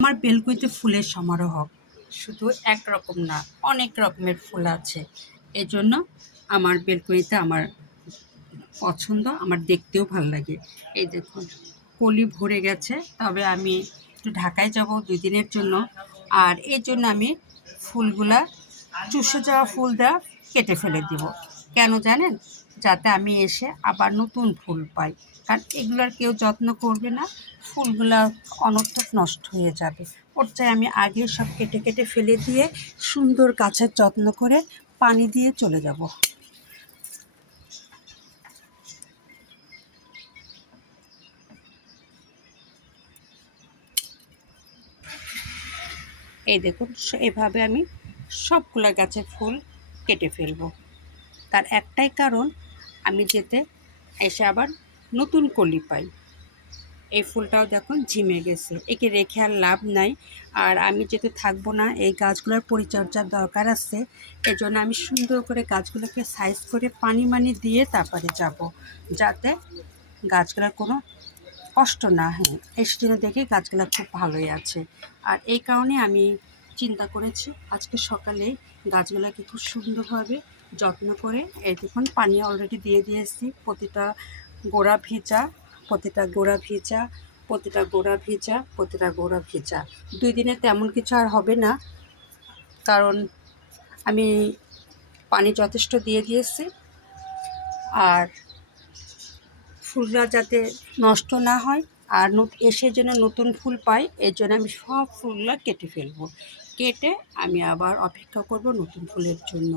আমার বেলকুনিতে ফুলের সমারোহ। শুধু একরকম না, অনেক রকমের ফুল আছে। এজন্য আমার বেলকুনিতে আমার পছন্দ, আমার দেখতেও ভাল লাগে। এই দেখুন, কলি ভরে গেছে। তবে আমি একটু ঢাকায় যাব ২ দিনের জন্য। আর এর জন্য আমি ফুলগুলা চুষে যাওয়া ফুলটা কেটে ফেলে দিব। কেন জানেন? যাতে আমি এসে আবার নতুন ফুল পাই। কারণ এগুলার কেউ যত্ন করবে না, ফুলগুলা অনর্থক নষ্ট হয়ে যাবে। ওর চাই আমি আগে সব কেটে কেটে ফেলে দিয়ে সুন্দর গাছের যত্ন করে পানি দিয়ে চলে যাব। এই দেখুন, এভাবে আমি সবগুলা গাছের ফুল কেটে ফেলব। তার একটাই কারণ, আমি যাতে এসে আবার নতুন কলি পাই। এই ফুলটাও দেখুন ঝিমে গেছে, একে রেখে আর লাভ নাই। আর আমি যেহেতু থাকবো না, এই গাছগুলোর পরিচর্যার দরকার আছে। এজন্য আমি সুন্দর করে গাছগুলোকে সাইজ করে পানি মানি দিয়ে তারপরে যাব, যাতে গাছগুলোর কোনো কষ্ট না হয়। এই জন্য দেখি গাছগুলো খুব ভালোই আছে। আর এই কারণে আমি চিন্তা করেছি আজকে সকালে গাছগুলোকে খুব সুন্দরভাবে যত্ন করে, এই দেখুন পানি অলরেডি দিয়ে দিয়েছি। প্রতিটা গোড়া ভিজা, প্রতিটা গোড়া ভিজা, প্রতিটা গোড়া ভিজা, প্রতিটা গোড়া ভিজা। ২ দিনে তেমন কিছু আর হবে না, কারণ আমি পানি যথেষ্ট দিয়ে দিয়েছি। আর ফুলটা যাতে নষ্ট না হয় আর এসে যেন নতুন ফুল পাই, এর জন্য আমি সব ফুলগুলো কেটে ফেলবো। কেটে আমি আবার অপেক্ষা করব নতুন ফুলের জন্য।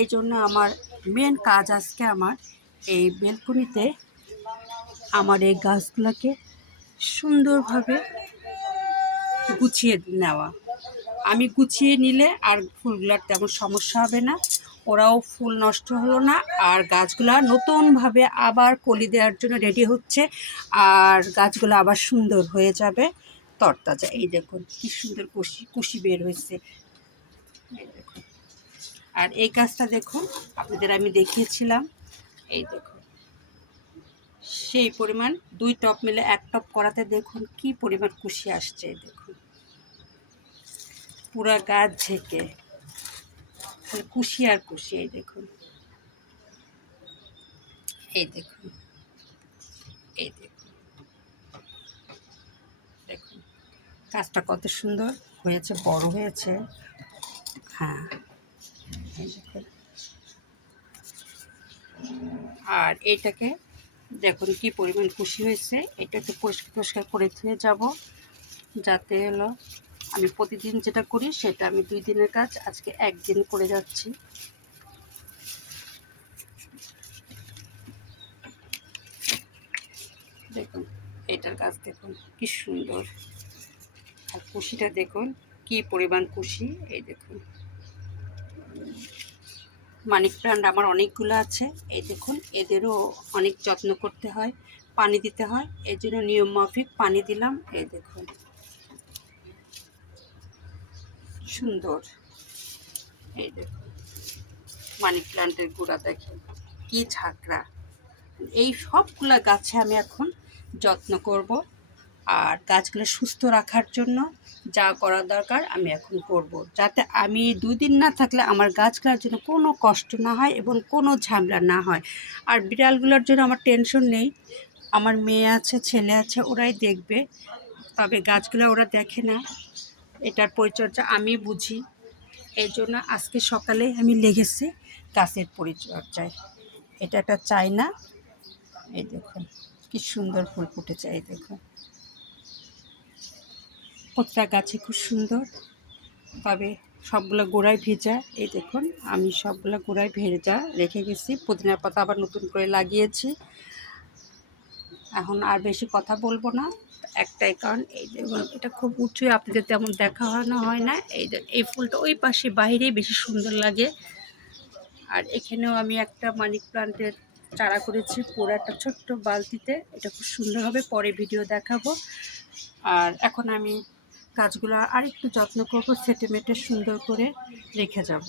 এই জন্য আমার মেন কাজ আজকে আমার এই বেলকুনিতে আমার এই গাছগুলোকে সুন্দরভাবে গুছিয়ে নেওয়া। আমি গুছিয়ে নিলে আর ফুলগুলার তেমন সমস্যা হবে না, ওরাও ফুল নষ্ট হলো না, আর গাছগুলা নতুনভাবে আবার কলি দেওয়ার জন্য রেডি হচ্ছে। আর গাছগুলো আবার সুন্দর হয়ে যাবে, তরতাজা। এই দেখুন কি সুন্দর কুশি বের হয়েছে। এই দেখুন, আর এই গাছটা দেখুন, আপনাদের আমি দেখিয়েছিলাম। এই দেখুন, সেই পরিমাণ ২ টব মিলে ১ টব করাতে দেখুন কি পরিমাণ কুশি আসছে। দেখুন পুরা গাছ ঝেঁকে কুশি আর কুশি। এই দেখুন, এই দেখুন, এই দেখুন, দেখুন গাছটা কত সুন্দর হয়েছে, বড় হয়েছে। হ্যাঁ, এই দেখুন। আর এইটাকে দেখুন কি পরিমাণ কুশি হয়েছে। এটা একটু পরিষ্কার পরিষ্কার করে ধুয়ে যাব, যাতে হলো আমি প্রতিদিন যেটা করি সেটা আমি ২ দিনের কাজ আজকে ১ দিন করে যাচ্ছি। দেখুন এটার গাছ দেখুন কি সুন্দর, আর কুশিটা দেখুন কি পরিমাণ কুশি। এই দেখুন, মানি প্লান্ট আমার অনেকগুলো আছে। এই দেখুন, এদেরও অনেক যত্ন করতে হয়, পানি দিতে হয়। এই জন্য নিয়ম মাফিক পানি দিলাম। এই দেখুন সুন্দর। এই দেখুন মানি প্লান্টের গোড়া দেখেন কি ঝাঁকড়া। এই সবগুলা গাছে আমি এখন যত্ন করব, আর গাছগুলো সুস্থ রাখার জন্য যা করা দরকার আমি এখন করব, যাতে আমি ২ দিন না থাকলে আমার গাছগুলোর জন্য কোনো কষ্ট না হয় এবং কোনো ঝামেলা না হয়। আর বিড়ালগুলোর জন্য আমার টেনশন নেই, আমার মেয়ে আছে, ছেলে আছে, ওরাই দেখবে। তবে গাছগুলো ওরা দেখে না, এটার পরিচর্যা আমি বুঝি। এই জন্য আজকে সকালে আমি লেগেছি গাছের পরিচর্যায়। এটা একটা চায়না। এই দেখুন কি সুন্দর ফুল ফুটেছে। এই দেখুন প্রত্যেকটা গাছে খুব সুন্দর, তবে সবগুলো গোড়ায় ভেজা। এই দেখুন আমি সবগুলো গোড়ায় ভেজা রেখে গেছি, পুদিনার পাতা আবার নতুন করে লাগিয়েছি। এখন আর বেশি কথা বলবো না, একটাই কারণ এই দেখুন এটা খুব উঁচু, আপনাদের তেমন দেখানো হয় না। এই ফুলটা ওই পাশে বাইরেই বেশি সুন্দর লাগে। আর এখানেও আমি একটা মানি প্লান্টের চারা করেছি পুরো একটা ছোট্ট বালতিতে, এটা খুব সুন্দর হবে, পরে ভিডিও দেখাবো। আর এখন আমি গাছগুলো আরেকটু যত্ন করবো, সেটে মেটে সুন্দর করে রেখে যাব।